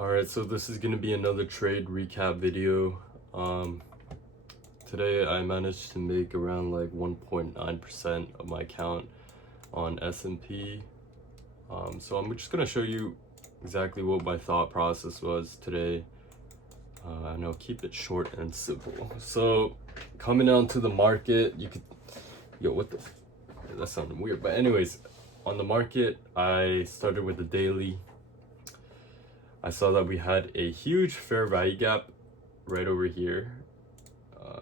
Alright, so this is going to be another trade recap video. Today I managed to make around like 1.9% of my account on S&P. So I'm just going to show you exactly what my thought process was today. And I'll keep it short and simple. So coming down to the market, that sounded weird. But anyways, on the market, I started with the daily. I saw that we had a huge fair value gap right over here.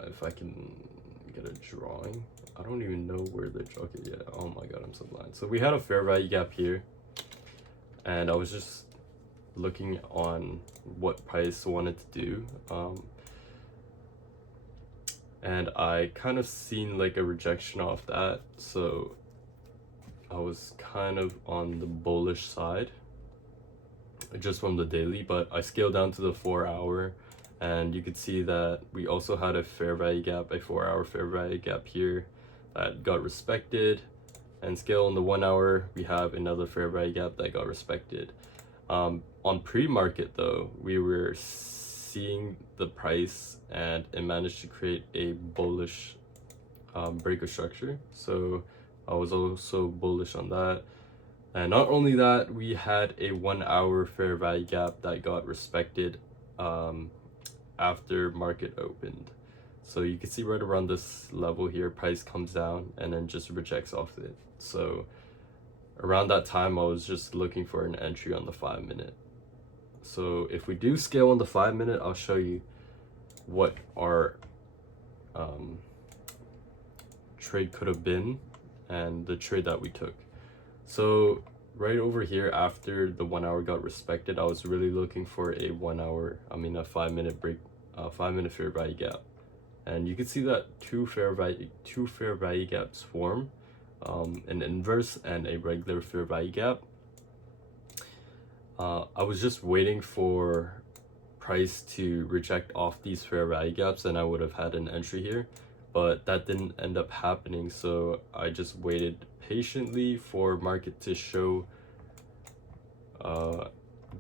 If I can get a drawing, I don't even know where the okay, yeah, oh my god, I'm so blind. So we had a fair value gap here, and I was just looking on what price I wanted to do, and I kind of seen like a rejection off that, so I was kind of on the bullish side just from the daily, but I scaled down to the 4-hour, and you could see that we also had a fair value gap, a 4-hour fair value gap here that got respected, and scale on the 1-hour we have another fair value gap that got respected. On pre-market though, we were seeing the price and it managed to create a bullish break of structure, so I was also bullish on that. And not only that, we had a 1-hour fair value gap that got respected after market opened. So you can see right around this level here, price comes down and then just rejects off it. So around that time, I was just looking for an entry on the 5-minute. So if we do scale on the 5-minute, I'll show you what our trade could have been and the trade that we took. So right over here, after the 1-hour got respected, I was really looking for a 5-minute break, 5-minute fair value gap, and you can see that two fair value gaps form, an inverse and a regular fair value gap. I was just waiting for price to reject off these fair value gaps, and I would have had an entry here, but that didn't end up happening. So I just waited patiently for market to show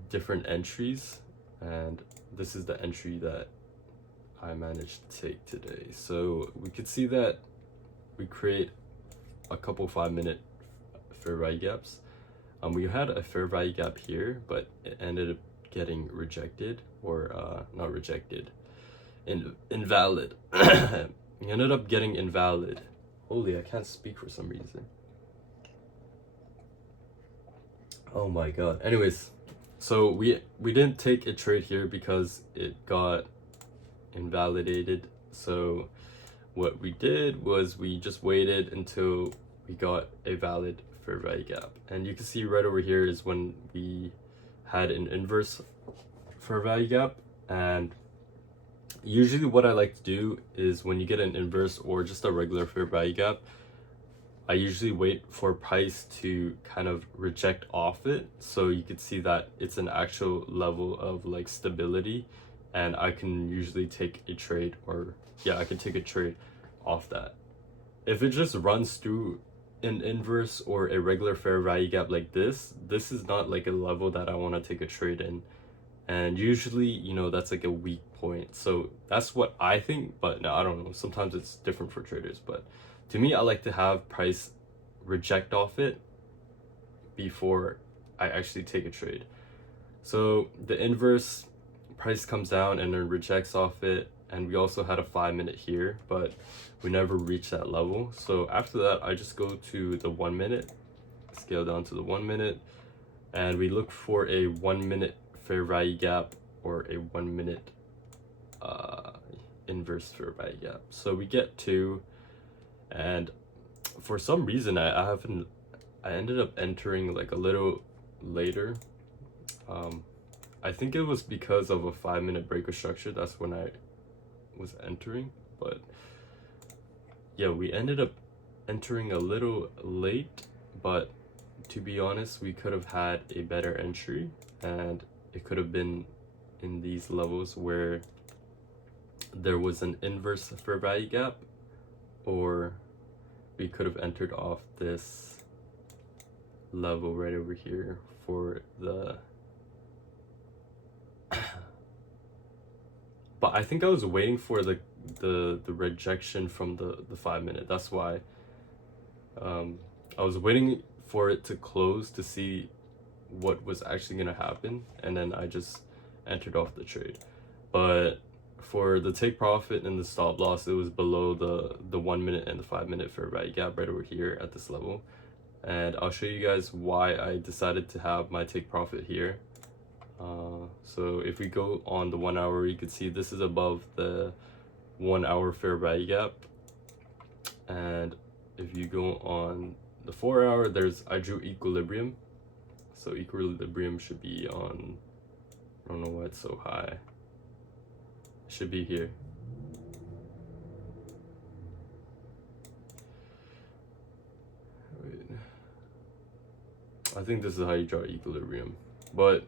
different entries, and this is the entry that I managed to take today. So we could see that we create a couple 5-minute fair value gaps. We had a fair value gap here, but it ended up getting rejected, or not rejected, invalid. It ended up getting invalid. Holy, I can't speak for some reason. Oh my god. Anyways, so we didn't take a trade here because it got invalidated. So what we did was we just waited until we got a valid fair value gap, and you can see right over here is when we had an inverse fair value gap. And usually what I like to do is when you get an inverse or just a regular fair value gap, I usually wait for price to kind of reject off it, so you can see that it's an actual level of like stability, and I can usually take a trade, or yeah, I can take a trade off that. If it just runs through an inverse or a regular fair value gap like this is not like a level that I want to take a trade in, and usually that's like a weak point. So that's what I think, but no, I don't know, sometimes it's different for traders. But to me, I like to have price reject off it before I actually take a trade. So the inverse, price comes down and then rejects off it, and we also had a 5-minute here, but we never reached that level. So after that, I just go to the 1-minute, scale down to the 1-minute, and we look for a 1-minute fair value gap or a 1-minute inverse fair value gap. So we get 2, and for some reason I ended up entering like a little later. I think it was because of a 5-minute break of structure. That's when I was entering, but yeah, we ended up entering a little late, but to be honest, we could have had a better entry, and it could have been in these levels where there was an inverse fair value gap, or we could have entered off this level right over here for the but I think I was waiting for the rejection from the 5 minute. That's why I was waiting for it to close to see what was actually gonna happen, and then I just entered off the trade. But for the take profit and the stop loss, it was below the 1 minute and the 5 minute fair value gap right over here at this level. And I'll show you guys why I decided to have my take profit here. So if we go on the 1 hour, you can see this is above the 1 hour fair value gap. And if you go on the 4 hour, I drew equilibrium. So equilibrium should be on, I don't know why it's so high. It should be here. Wait. I think this is how you draw equilibrium. But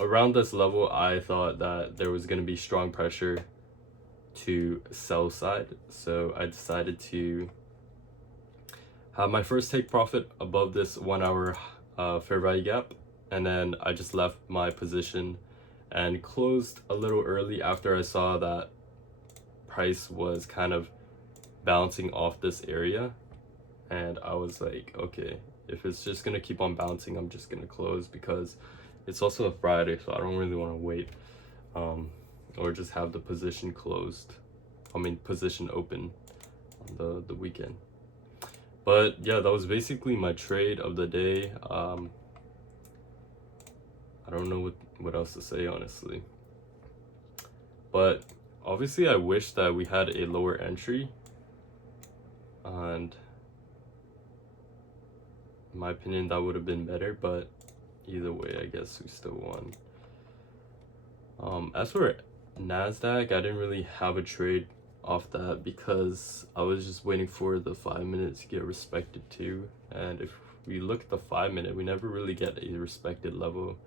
around this level, I thought that there was going to be strong pressure to sell side. So I decided to have my first take profit above this 1 hour fair value gap, and then I just left my position and closed a little early after I saw that price was kind of bouncing off this area, and I was like, okay, if it's just gonna keep on bouncing, I'm just gonna close, because it's also a Friday, so I don't really want to wait or just have the position closed, position open on the weekend. But yeah, that was basically my trade of the day. I don't know what else to say, honestly. But obviously I wish that we had a lower entry, and in my opinion that would have been better, but either way I guess we still won. As for NASDAQ, I didn't really have a trade off that because I was just waiting for the 5 minutes to get respected too. And if we look at the 5 minute, we never really get a respected level,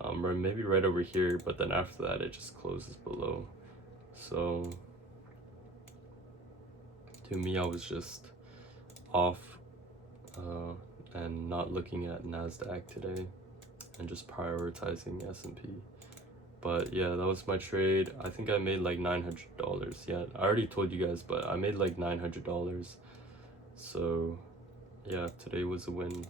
or maybe right over here, but then after that it just closes below. So to me, I was just off and not looking at NASDAQ today and just prioritizing S&P. But yeah, that was my trade. I think I made like $900. Yeah, I already told you guys, but I made like $900. So yeah, today was a win.